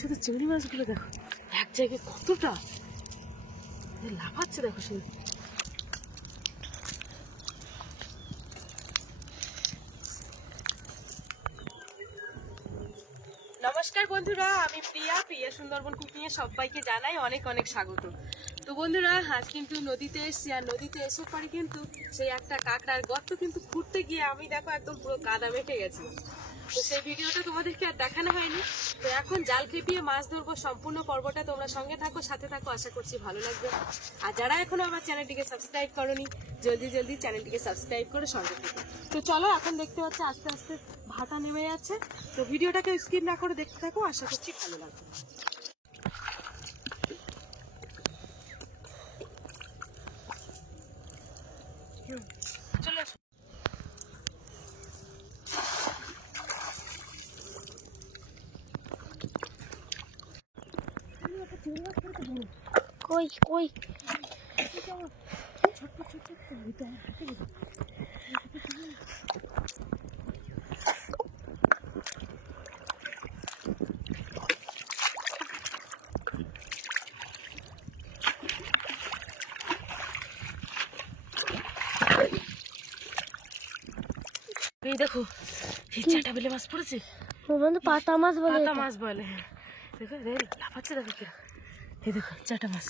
শুধু চিংড়ি মাছগুলো দেখো, এক জায়গায় কতটা লাফাচ্ছে দেখো শুধু। নমস্কার বন্ধুরা, আমি প্রিয়া সুন্দরবন কুকিং এ সবাইকে জানাই অনেক অনেক স্বাগত। তো বন্ধুরা, আজ কিন্তু নদীতে এসেছি, আর নদীতে এসে পরে কিন্তু সেই একটা কাঁকড়ার গর্ত কিন্তু খুঁড়তে গিয়ে আমি দেখো একদম পুরো কাদা মেখে গেছি। তো সেই ভিডিওটা তোমাদেরকে আর দেখানো হয়নি। তো এখন জাল খেপিয়ে মাছ ধরবো, সম্পূর্ণ পর্বটা তোমরা সঙ্গে থাকো, সাথে থাকো, আশা করছি ভালো লাগবে। আর যারা এখনো আমার চ্যানেলটিকে সাবস্ক্রাইব করোনি, জলদি চ্যানেলটিকে সাবস্ক্রাইব করে সঙ্গে থাকো। তো চলো, এখন দেখতে পাচ্ছি আস্তে আস্তে ভাটা নেমে যাচ্ছে। তো ভিডিওটাকে স্কিপ না করে দেখতে থাকো, আশা করছি ভালো লাগবে। চলো কই কই এই দেখো, এই চাটা বেলে মাছ পড়েছে। পাতা মাছ বলে, পাতা মাছ বলে। দেখো লাফাচ্ছে, দেখো কি, এই দেখো চাটা মাছ।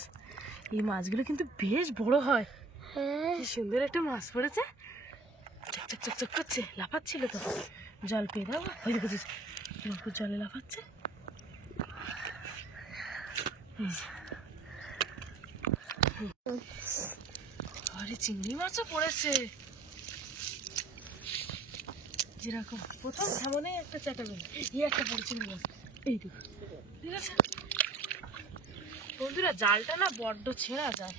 এই মাছগুলো কিন্তু বেশ বড় হয়। কি সুন্দর একটা মাছ পড়েছে, চকচক চকচক করছে, লাফাচ্ছিল তো। জল পেয়ে দাও, ওই দেখো জলে লাফাচ্ছে। আরে চিংড়ি মাছও পড়েছে, যেরকম প্রথম সামনে একটা চাটা বেল, এই একটা বড় চিংড়ি মাছ। এই দেখো, ঠিক আছে বন্ধুরা, জালটা না বড্ড ছেঁড়া যায়।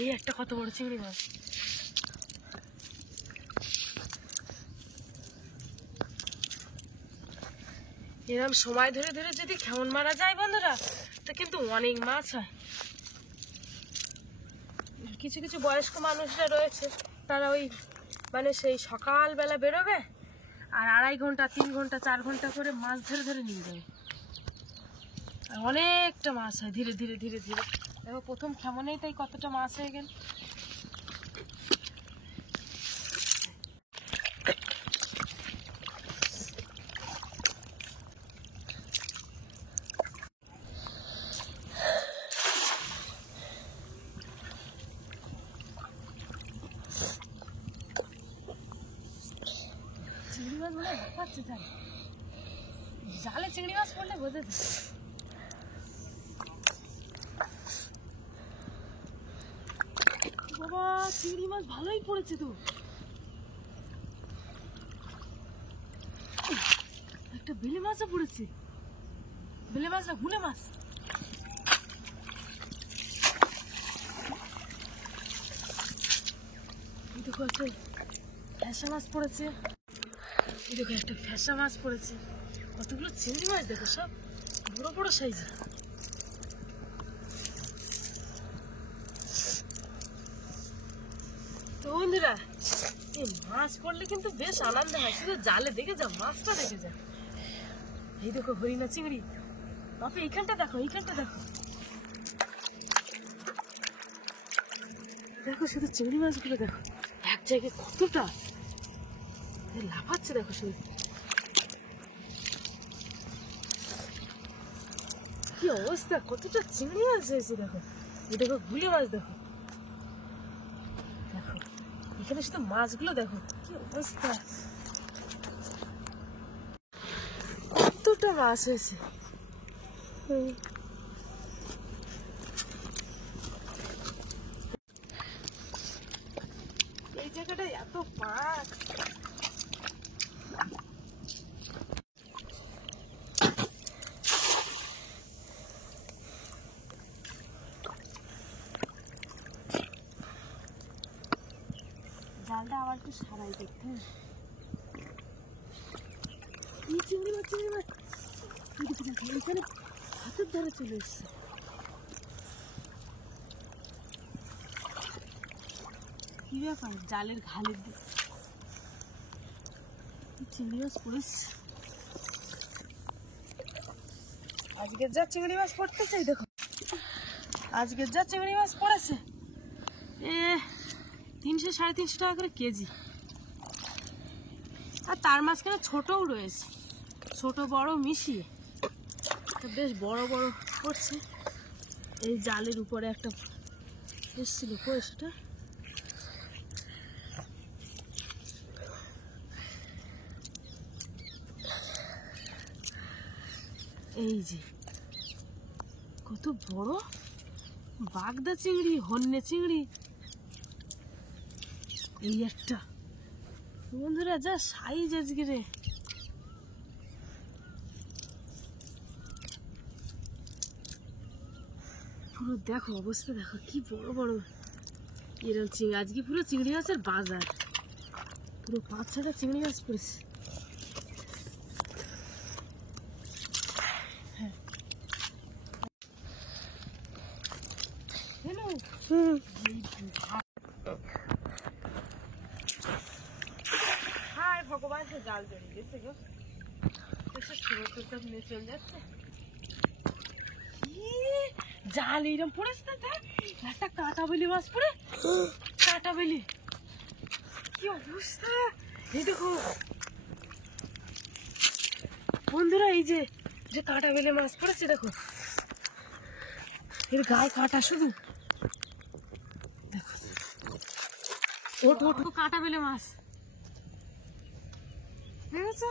এই একটা কত বড় চিংড়ি মাছ। এরকম সময় ধরে ধরে যদি খেমন মারা যায় বন্ধুরা, তো কিন্তু অনেক মাছ হয়। কিছু কিছু বয়স্ক মানুষরা রয়েছে, তারা ওই মানে সেই সকালবেলা বেরোবে, আর 2.5 ঘন্টা 3 ঘন্টা 4 ঘন্টা করে মাছ ধরে ধরে নিয়ে যাবে। আর অনেকটা মাছ হয় ধীরে ধীরে ধীরে ধীরে। দেখো প্রথম খেমনেই তাই কতটা মাছ হয়ে গেল। চিংড়ি মাছ মনে হয় পাচ্ছে জালে চিংড়ি মাছ পড়লে বোঝা যায়। বাবা, চিংড়ি মাছ ভালোই পড়েছে তো। একটা বেলে মাছও পড়েছে, বেলে মাছ না গুলে মাছ। এই দেখো একটা ফ্যাসা মাছ পড়েছে, এই দেখো একটা ফ্যাসা মাছ পড়েছে। কতগুলো চিংড়ি মাছ দেখো, সব বড় বড় সাইজের। তো বন্ধুরা, এই মাছ পড়লে কিন্তু বেশ আনন্দ হয়। শুধু জালে দেখে যাও, মাছটা দেখে যাও। এই দেখো হরিণা চিংড়ি। বাপে এইখানটা দেখো, এইখানটা দেখো, দেখো শুধু চিংড়ি মাছগুলো দেখো, এক জায়গায় কতটা লাফাচ্ছে দেখো শুধু। কি অবস্থা, কতটা চিংড়ি মাছ হয়েছে দেখো। এই দেখো গুলে মাছ, দেখো দেখো এখানে শুধু মাছগুলো দেখো, কি অবস্থা, কতটা মাছ হয়েছে। এই জায়গাটা এত পাক, জালটা আবার একটু সারাই দেখতে। চিংড়ি মাছ, চিংড়ি মাছ এখানে হাতের ধারে চলে এসছে। কি ব্যাপার, জালের ঘালের দিকে চিংড়ি মাছ পড়েছে। আজকের যা চিংড়ি মাছ পড়তেছে দেখো, আজকের যা চিংড়ি মাছ পড়েছে 300 350 টাকা করে কেজি। আর তার মাঝখানে ছোটও রয়েছে, ছোট বড় মিশিয়ে তো বেশ বড় বড় পড়ছে। এই জালের উপরে একটা এসছিল, কই সেটা? এই যে কত বড় বাগদা চিংড়ি, হন্যে চিংড়ি। এই একটা বন্ধুরা যা সাইজ আজকে রে। পুরো দেখো অবস্থা, দেখো কি বড় বড় এরকম চিংড়ি। আজকে পুরো চিংড়ি মাছের বাজার, পুরো 5-6টা চিংড়ি মাছ পড়েছে। হায় ভগবান, সে জাল জড়িয়ে গেছে গো, চলে যাচ্ছে। জাল এইরকম পড়েছে না, একটা কাঁটা বেলি মাছ পড়ে, কাঁটা বেলি, কি অবস্থা। এই দেখো বন্ধুরা, এই যে যে কাঁটা বেলে মাছ পড়েছে দেখো, এর গায়ে কাঁটা শুধু। দেখো ওট ওট কাঁটা বেলে মাছ দেখেছো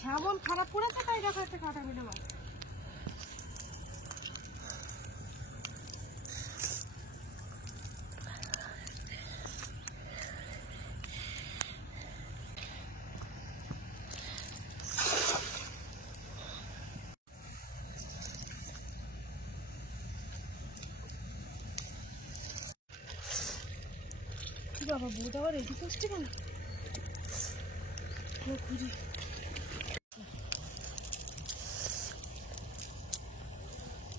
কেমন খারাপ পড়েছে, তাই দেখা যাচ্ছে কাঁটা বেলে মাছ। বাবা বোধ আবার এটি করছে কেন?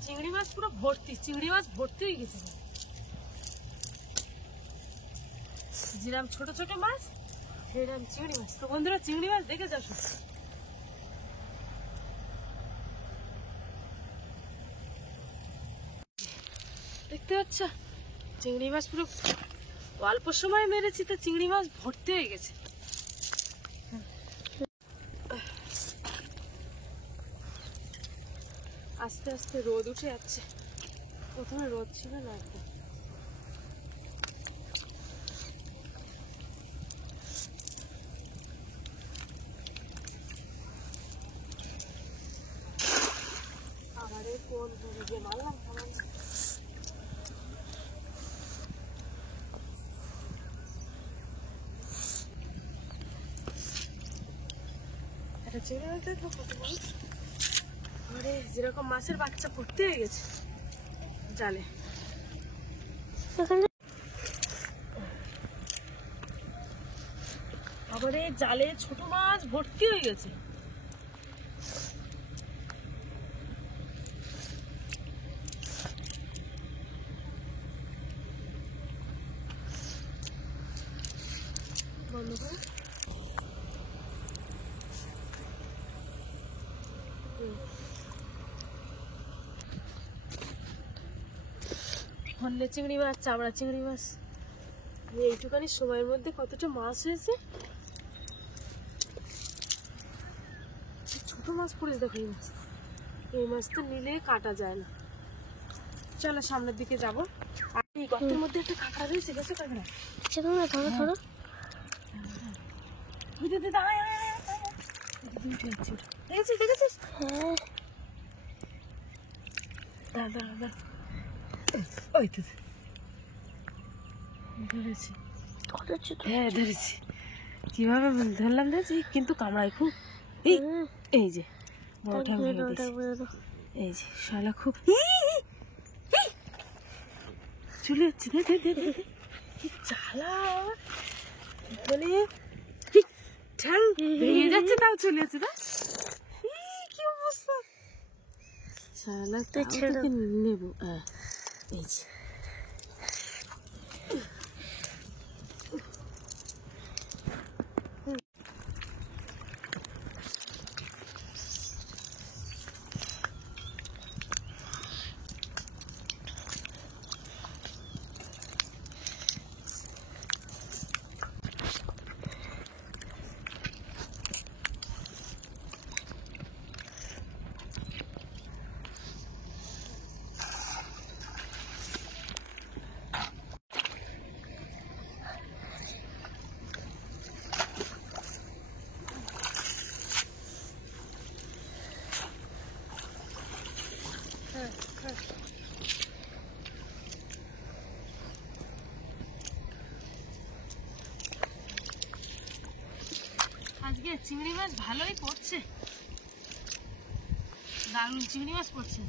চিংড়ি মাছ পুরো ভর্তি, চিংড়ি মাছ ভর্তি হয়ে গেছে। যেরকম ছোট ছোট মাছ সেরকম চিংড়ি মাছ। তো বন্ধুরা চিংড়ি মাছ দেখে যাস, দেখতে পাচ্ছ চিংড়ি মাছ পুরো অল্প সময় মেরেছি তো চিংড়ি মাছ ভর্তি হয়ে গেছে। আস্তে আস্তে রোদ উঠে যাচ্ছে, প্রথমে রোদ ছিল না একদম। আবার কোন যে মারলাম খাবার যেরকম মাছের বাচ্চা ভর্তি হয়ে গেছে জালে। আবার এই জালে ছোট মাছ ভর্তি হয়ে গেছে। বন্ধ করে হন্যে চিংড়ি মাছ, চাবড়া চিংড়ি মাছ, এইটুখানি সময়ের মধ্যে কতটা মাছ হয়েছে। ছোট মাছ পড়েছে দেখো, এই মাছ, এই মাছ তো নিলে কাটা যায় না। চলো সামনের দিকে যাবো। আর এই গর্তের মধ্যে একটা কাঁকড়া রয়েছে, গেছে কাঁকড়া, ধরো ধরো। দেখেছিস দেখেছিস? হ্যাঁ দাদা দাদা ওই তো ধরেছি, হ্যাঁ ধরেছি। কিভাবে ধরলাম দেখছি, কিন্তু কামড়ায় খুব। এই যে বড় ঠ্যাং ভেঙে দিয়েছে, এই যে শালা খুব চলে যাচ্ছে। কি জ্বালা, মানে ঠ্যাং ভেঙে যাচ্ছে তাও চলে যাচ্ছে না, কি অবস্থা। শালা তোকে নেবো, এই যে আজকে চিংড়ি মাছ ভালোই পড়ছে, দারুণ চিংড়ি মাছ পড়ছে।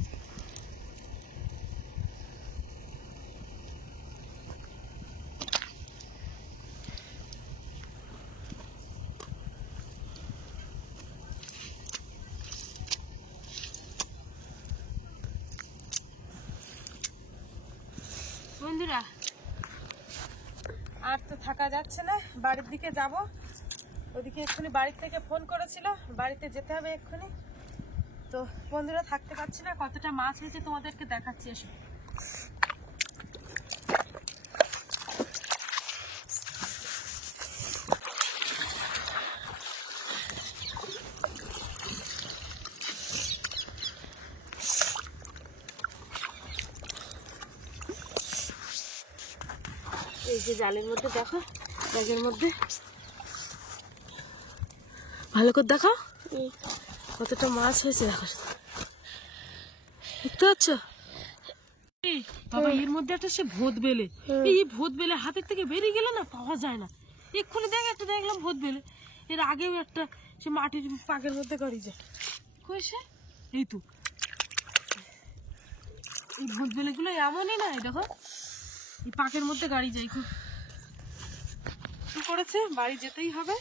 বন্ধুরা আর তো থাকা যাচ্ছে না, বাড়ির দিকে যাব। ওদিকে এক্ষুনি বাড়ির থেকে ফোন করেছিল, বাড়িতে যেতে হবে এক্ষুনি। তো বন্ধুরা থাকতে পারছি না, কতটা মাছ হয়েছে তোমাদেরকে দেখাচ্ছি। এসো এই যে জালের মধ্যে দেখো, ব্যাগের মধ্যে ভালো করে দেখাও কতটা মাছ হয়েছে। দেখো দেখতে পাচ্ছ বাবা, এর মধ্যে একটা সে ভোত বেলে, এই ভোত বেলে হাতের থেকে বেরিয়ে গেলে না পাওয়া যায় না। এক্ষুনি দেখ একটা দেখলাম ভোত বেলে, এর আগেও একটা সে মাটির পাকের মধ্যে গাড়ি যায় কইছে। এই তো এই ভোত বেলে গুলো এমনই না, দেখো এই পাকের মধ্যে গাড়ি যায়। খুব কি করেছে, বাড়ি যেতেই হবে।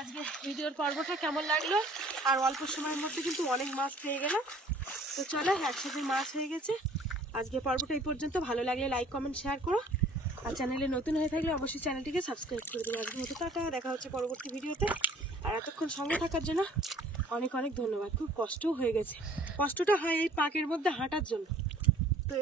আজকে ভিডিওর পর্বটা কেমন লাগলো, আর অল্প সময়ের মধ্যে কিন্তু অনেক মাছ পেয়ে গেলাম। তো চলো, একসাথে মাছ হয়ে গেছে। আজকে পর্বটা এই পর্যন্ত। ভালো লাগলে লাইক কমেন্ট শেয়ার করো, আর চ্যানেলে নতুন হয়ে থাকলে অবশ্যই চ্যানেলটিকে সাবস্ক্রাইব করে দেবো। আজকে মতো টাটা, দেখা হচ্ছে পরবর্তী ভিডিওতে। আর এতক্ষণ সঙ্গে থাকার জন্য অনেক অনেক ধন্যবাদ। খুব কষ্টও হয়ে গেছে, কষ্টটা হয় এই পাকের মধ্যে হাঁটার জন্য। তো